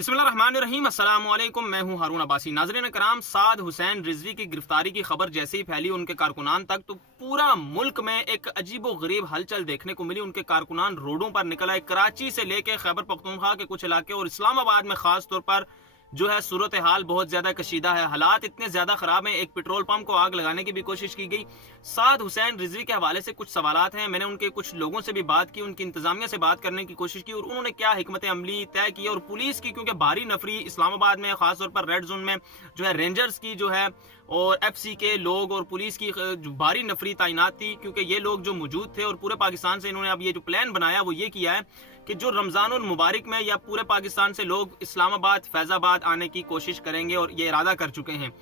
बिस्मिल्लाहिर्रहमानिर्रहीम। अस्सलाम वालेकुम। मैं हूं हारून अब्बासी। नाज़रीन कराम, साद हुसैन रिजवी की गिरफ्तारी की खबर जैसे ही फैली उनके कारकुनान तक, तो पूरा मुल्क में एक अजीबो गरीब हलचल देखने को मिली। उनके कारकुनान रोडों पर निकल आए। कराची से लेके खैबर पख्तूनख्वा के कुछ इलाके और इस्लामाबाद में खास तौर पर जो है सूरत हाल बहुत ज्यादा कशीदा है। हालात इतने ज्यादा खराब हैं, एक पेट्रोल पंप को आग लगाने की भी कोशिश की गई। साद हुसैन रिजवी के हवाले से कुछ सवालात हैं। मैंने उनके कुछ लोगों से भी बात की, उनकी इंतजामिया से बात करने की कोशिश की और उन्होंने क्या हिकमत अमली तय की। और पुलिस की, क्योंकि भारी नफरी इस्लामाबाद में खासतौर पर रेड जोन में जो है रेंजर्स की जो है और FC के लोग और पुलिस की जो भारी नफरी तैनात थी, क्योंकि ये लोग जो मौजूद थे और पूरे पाकिस्तान से इन्होंने अब ये जो प्लान बनाया वो ये किया है कि जो रमजान उल मुबारक में या पूरे पाकिस्तान से लोग इस्लामाबाद फैजाबाद आने की कोशिश करेंगे और ये इरादा कर चुके हैं।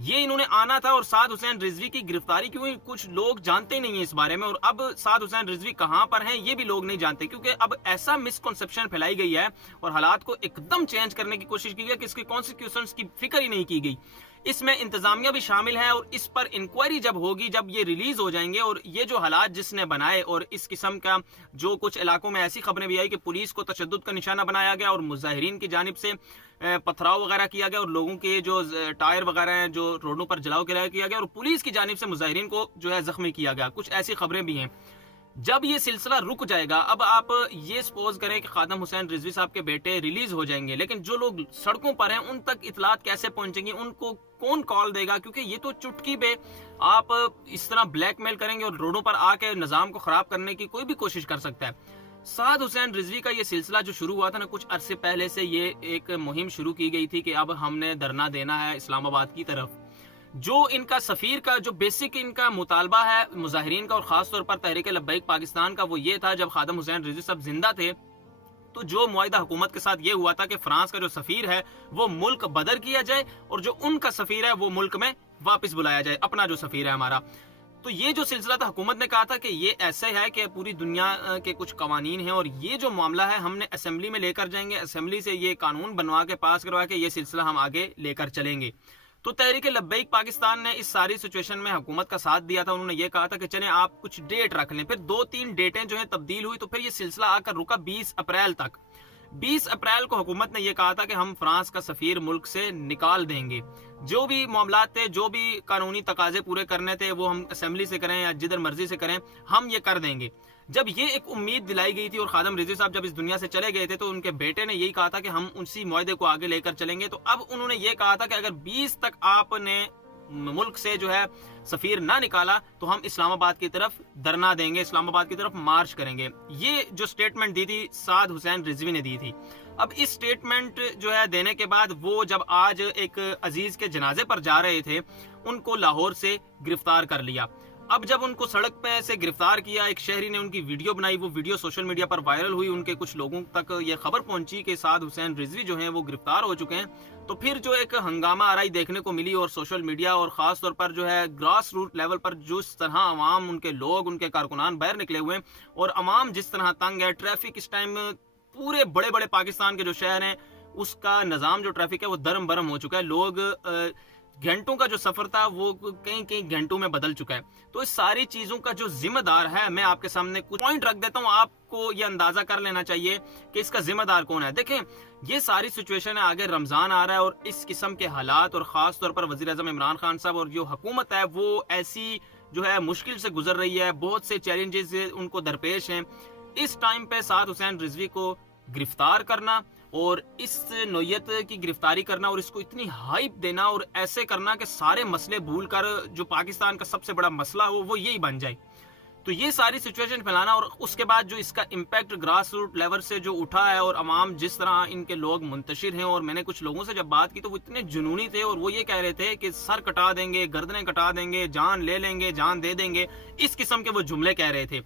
ये इन्होंने आना था और साद हुसैन रिजवी की गिरफ्तारी क्यों, कुछ लोग जानते नहीं है इस बारे में। और अब साद हुसैन रिजवी कहां पर हैं ये भी लोग नहीं जानते, क्योंकि अब ऐसा मिसकंसेप्शन फैलाई गई है और हालात को एकदम चेंज करने की कोशिश की गई कि इसके कॉन्सिक्वेंसेस की फिक्र ही नहीं की गई। इसमें इंतजामिया भी शामिल है और इस पर इंक्वायरी जब होगी, जब ये रिलीज हो जाएंगे और ये जो हालात जिसने बनाए और इस किस्म का जो कुछ इलाकों में ऐसी खबरें भी आई कि पुलिस को तशद्दुद का निशाना बनाया गया और मुजाहिरीन की जानिब से पथराव वगैरह किया गया और लोगों के जो टायर वगैरह हैं जो रोडों पर जलाओ किया गया और पुलिस की जानिब से मुजाहिरीन को जो है जख्मी किया गया, कुछ ऐसी खबरें भी हैं। जब ये सिलसिला रुक जाएगा, अब आप ये सपोज करें कि खादम हुसैन रिजवी साहब के बेटे रिलीज हो जाएंगे, लेकिन जो लोग सड़कों पर हैं उन तक इतलात कैसे पहुंचेंगी, उनको कौन कॉल देगा? क्योंकि ये तो चुटकी पे आप इस तरह ब्लैकमेल करेंगे और रोडों पर आके निजाम को खराब करने की कोई भी कोशिश कर सकता है। साद हुसैन रिजवी का ये सिलसिला जो शुरू हुआ था ना, कुछ अरसे पहले से ये एक मुहिम शुरू की गई थी कि अब हमने धरना देना है इस्लामाबाद की तरफ। जो इनका सफीर का जो बेसिक इनका मुतालबा है मुजाहिरीन का और खास तौर पर तहरीक लब्बैक पाकिस्तान का, वो ये था जब खादम हुसैन रिजवी साहब जिंदा थे तो जो मुआहिदा हुकूमत के साथ ये हुआ था कि फ्रांस का जो सफीर है वो मुल्क बदर किया जाए और जो उनका सफीर है वो मुल्क में वापस बुलाया जाए, अपना जो सफीर है हमारा। तो ये जो सिलसिला था, हुकूमत ने कहा था कि ये ऐसे है कि पूरी दुनिया के कुछ कवानीन हैं और ये जो मामला है हमने असेंबली में लेकर जाएंगे, असेंबली से ये कानून बनवा के पास करवा के ये सिलसिला हम आगे लेकर चलेंगे। तो तहरीक लब्बैक पाकिस्तान ने इस सारी सिचुएशन में हुकूमत का साथ दिया था। उन्होंने ये कहा था कि चलें आप कुछ डेट रख लें। फिर 2-3 डेटें जो है तब्दील हुई, तो फिर ये सिलसिला आकर रुका 20 अप्रैल तक। 20 अप्रैल को हुकूमत ने यह कहा था कि हम फ्रांस का सफीर मुल्क से निकाल देंगे। जो भी मामलात थे, जो भी कानूनी तकाजे पूरे करने थे, वो हम असेंबली से करें या जिधर मर्जी से करें, हम ये कर देंगे। जब ये एक उम्मीद दिलाई गई थी और खादम रिजवी साहब जब इस दुनिया से चले गए थे तो उनके बेटे ने यही कहा था कि हम उसी मुआहदे को आगे लेकर चलेंगे। तो अब उन्होंने ये कहा था कि अगर 20 तक आपने मुल्क से जो है सफीर ना निकाला तो हम इस्लामाबाद की तरफ धरना देंगे, इस्लामाबाद की तरफ मार्च करेंगे। ये जो स्टेटमेंट दी थी साद हुसैन रिजवी ने दी थी। अब इस स्टेटमेंट जो है देने के बाद वो जब आज एक अजीज के जनाजे पर जा रहे थे, उनको लाहौर से गिरफ्तार कर लिया। अब जब उनको सड़क पे से गिरफ्तार किया, एक शहरी ने उनकी वीडियो बनाई, वो वीडियो सोशल मीडिया पर वायरल हुई, उनके कुछ लोगों तक ये खबर पहुंची कि साद हुसैन रिजवी जो हैं वो गिरफ्तार हो चुके हैं। तो फिर जो एक हंगामा आराई देखने को मिली और सोशल मीडिया और खास तौर पर जो है ग्रास रूट लेवल पर जिस तरह अवाम, उनके लोग, उनके कारकुनान बाहर निकले हुए हैं और अवाम जिस तरह तंग है। ट्रैफिक इस टाइम पूरे बड़े बड़े पाकिस्तान के जो शहर हैं उसका निजाम जो ट्रैफिक है वो दरम बरम हो चुका है। लोग घंटों का जो सफर था वो कई कई घंटों में बदल चुका है। तो इस सारी चीजों का जो जिम्मेदार है, मैं आपके सामने कुछ पॉइंट रख देता हूं, आपको ये अंदाजा कर लेना चाहिए कि इसका जिम्मेदार कौन है। देखें, ये सारी सिचुएशन है, आगे रमजान आ रहा है और इस किस्म के हालात और खास तौर पर वजीर आजम इमरान खान साहब और जो हुकूमत है वो ऐसी जो है मुश्किल से गुजर रही है, बहुत से चैलेंजेस उनको दरपेश हैं। इस टाइम पे साद हुसैन रिजवी को गिरफ्तार करना और इस नोयत की गिरफ्तारी करना और इसको इतनी हाइप देना और ऐसे करना कि सारे मसले भूलकर जो पाकिस्तान का सबसे बड़ा मसला हो वो यही बन जाए, तो ये सारी सिचुएशन फैलाना और उसके बाद जो इसका इम्पैक्ट ग्रास रूट लेवल से जो उठा है और अवाम जिस तरह इनके लोग मुंतशिर हैं। और मैंने कुछ लोगों से जब बात की तो वो इतने जुनूनी थे और वो ये कह रहे थे कि सर कटा देंगे, गर्दनें कटा देंगे, जान ले लेंगे, जान दे देंगे, इस किस्म के वो जुमले कह रहे थे।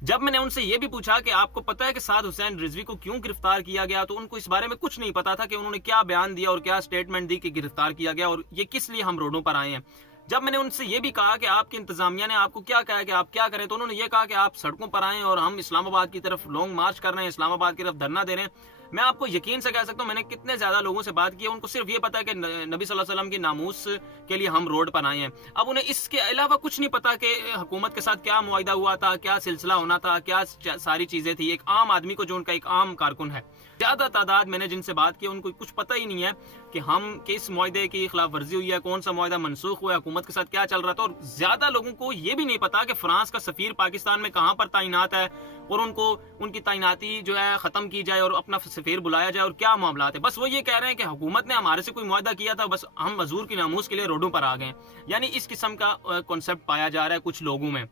जब मैंने उनसे ये भी पूछा कि आपको पता है कि साद हुसैन रिजवी को क्यों गिरफ्तार किया गया, तो उनको इस बारे में कुछ नहीं पता था कि उन्होंने क्या बयान दिया और क्या स्टेटमेंट दी कि गिरफ्तार किया गया और ये किस लिए हम रोडों पर आए हैं। जब मैंने उनसे ये भी कहा कि आपकी इंतजामिया ने आपको क्या कहा कि आप क्या करें, तो उन्होंने ये कहा कि आप सड़कों पर आए और हम इस्लामाबाद की तरफ लॉन्ग मार्च कर रहे हैं, इस्लामाबाद की तरफ धरना दे रहे हैं। मैं आपको यकीन से कह सकता हूँ, मैंने कितने ज्यादा लोगों से बात की है, उनको सिर्फ ये पता है कि नबी सल्लल्लाहु अलैहि वसल्लम की नामूस के लिए हम रोड पर आए हैं। अब उन्हें इसके अलावा कुछ नहीं पता कि हुकूमत के साथ क्या मुआहिदा हुआ था, क्या सिलसिला होना था, क्या सारी चीजें थी। एक आम आदमी को, जो उनका एक आम कारकुन है, ज्यादा तादाद मैंने जिनसे बात की उनको कुछ पता ही नहीं है कि हम किस मुआहिदे की खिलाफ वर्जी हुई है, कौन सा मुआहिदा मनसूख हुआ है, हुकूमत के साथ क्या चल रहा था। और ज्यादा लोगों को ये भी नहीं पता कि फ्रांस का सफीर पाकिस्तान में कहां पर तैनात है और उनको उनकी तैनाती जो है खत्म की जाए और अपना सफीर बुलाया जाए और क्या मामला है। बस वो ये कह रहे हैं कि हुकूमत ने हमारे से कोई मुआहिदा किया था, बस हम हजूर की नामूस के लिए रोडों पर आ गए। यानी इस किस्म का कॉन्सेप्ट पाया जा रहा है कुछ लोगों में।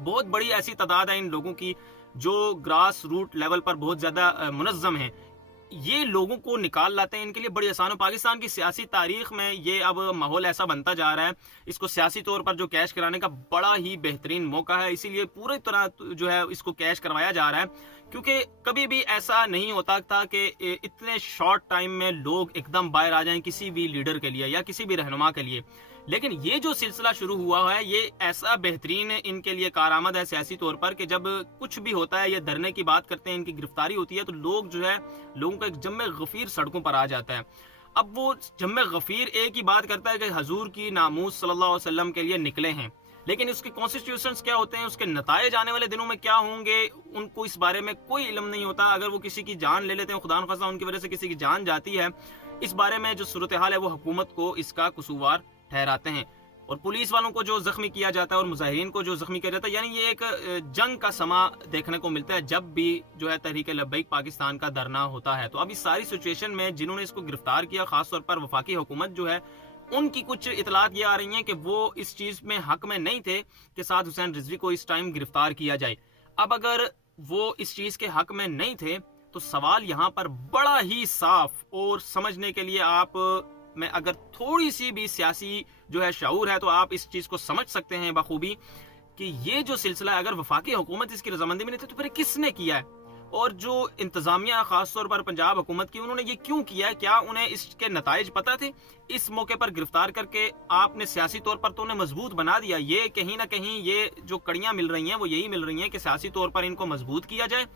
बहुत बड़ी ऐसी तादाद है इन लोगों की जो ग्रास रूट लेवल पर बहुत ज्यादा मुनज़्ज़म है। ये लोगों को निकाल लाते हैं, इनके लिए बड़ी आसान हो। पाकिस्तान की सियासी तारीख में ये अब माहौल ऐसा बनता जा रहा है, इसको सियासी तौर पर जो कैश कराने का बड़ा ही बेहतरीन मौका है, इसीलिए पूरी तरह जो है इसको कैश करवाया जा रहा है। क्योंकि कभी भी ऐसा नहीं होता था कि इतने शॉर्ट टाइम में लोग एकदम बाहर आ जाएं किसी भी लीडर के लिए या किसी भी रहनुमा के लिए। लेकिन ये जो सिलसिला शुरू हुआ है, ये ऐसा बेहतरीन इनके लिए कारआमद है सियासी तौर पर कि जब कुछ भी होता है, ये धरने की बात करते हैं, इनकी गिरफ्तारी होती है, तो लोग जो है, लोगों का एक जम्मे गफीर सड़कों पर आ जाता है। अब वो जम्मे गफीर एक ही बात करता है कि हजूर की नामूस सल्लल्लाहु अलैहि वसल्लम के लिए निकले हैं, लेकिन उसके कॉन्स्टिट्यूशंस क्या होते हैं, उसके नतायज आने वाले दिनों में क्या होंगे, उनको इस बारे में कोई इल्म नहीं होता। अगर वो किसी की जान ले लेते हैं, खुदा न खास्ता उनकी वजह से किसी की जान जाती है, इस बारे में जो सूरत हाल है वो हुकूमत को इसका कसूरवार ठहराते हैं। और पुलिस वालों को जो जख्मी किया जाता है और मुजाहिरीन को जो जख्मी किया जाता है, यानी ये एक जंग का समा देखने को मिलता है जब भी जो है तहरीक लब्बैक पाकिस्तान का धरना होता है। तो अब इस सारी सिचुएशन में जिन्होंने इसको गिरफ्तार किया, खासतौर पर वफाकी हुकूमत जो है, उनकी कुछ इतलात ये आ रही हैं कि वो इस चीज में हक में नहीं थे कि साद हुसैन रिजवी को इस टाइम गिरफ्तार किया जाए। अब अगर वो इस चीज के हक में नहीं थे तो सवाल यहाँ पर बड़ा ही साफ और समझने के लिए आप में अगर थोड़ी सी भी सियासी जो है शऊर है तो आप इस चीज को समझ सकते हैं बखूबी कि ये जो सिलसिला है, अगर वफाकी हुकूमत इसकी रजामंदी में नहीं थी तो फिर किसने किया है। और जो इंतजामिया खासतौर पर पंजाब हुकूमत की, उन्होंने ये क्यों किया है? क्या उन्हें इसके नताइज पता थे? इस मौके पर गिरफ्तार करके आपने सियासी तौर पर तो उन्हें मजबूत बना दिया। ये कहीं ना कहीं ये जो कड़ियां मिल रही हैं वो यही मिल रही हैं कि सियासी तौर पर इनको मजबूत किया जाए,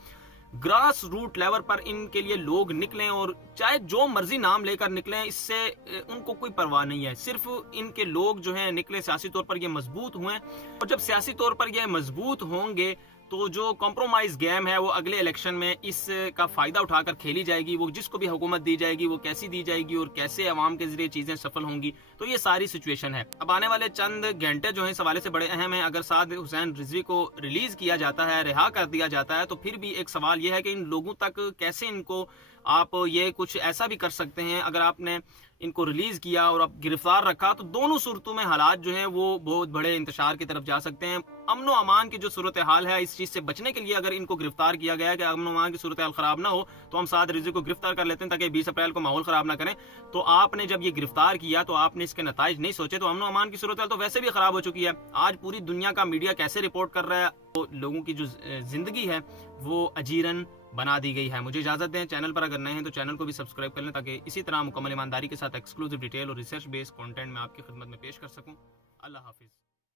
ग्रास रूट लेवल पर इनके लिए लोग निकलें और चाहे जो मर्जी नाम लेकर निकलें, इससे उनको कोई परवाह नहीं है। सिर्फ इनके लोग जो हैं निकले, सियासी तौर पर ये मजबूत हुए, और जब सियासी तौर पर ये मजबूत होंगे तो जो कॉम्प्रोमाइज गेम है वो अगले इलेक्शन में इसका फायदा उठाकर खेली जाएगी। वो जिसको भी हुकूमत दी जाएगी वो कैसी दी जाएगी और कैसे अवाम के जरिए चीजें सफल होंगी, तो ये सारी सिचुएशन है। अब आने वाले चंद घंटे जो है इस हवाले से बड़े अहम है। अगर साद हुसैन रिजवी को रिलीज किया जाता है, रिहा कर दिया जाता है, तो फिर भी एक सवाल यह है कि इन लोगों तक कैसे इनको आप ये कुछ ऐसा भी कर सकते हैं। अगर आपने इनको रिलीज किया और अब गिरफ्तार रखा तो दोनों सूरतों में हालात जो हैं वो बहुत बड़े इंतशार की तरफ जा सकते हैं। अमन व अमान की जो सूरत हाल है, इस चीज से बचने के लिए अगर इनको गिरफ्तार किया गया है कि अमन व अमान की सूरत हाल खराब ना हो, तो हम साद रिजवी को गिरफ्तार कर लेते हैं ताकि 20 अप्रैल को माहौल खराब ना करें। तो आपने जब ये गिरफ्तार किया तो आपने इसके नताइज नहीं सोचे, तो अमन व अमान की सूरत हाल तो वैसे भी खराब हो चुकी है। आज पूरी दुनिया का मीडिया कैसे रिपोर्ट कर रहा है, तो लोगों की जो जिंदगी है वो अजीरन बना दी गई है। मुझे इजाजत दें। चैनल पर अगर नए हैं तो चैनल को भी सब्सक्राइब कर लें ताकि इसी तरह मुकम्मल ईमानदारी के साथ एक्सक्लूसिव डिटेल और रिसर्च बेस्ड कंटेंट मैं आपकी खिदमत में पेश कर सकूं। अल्लाह हाफिज।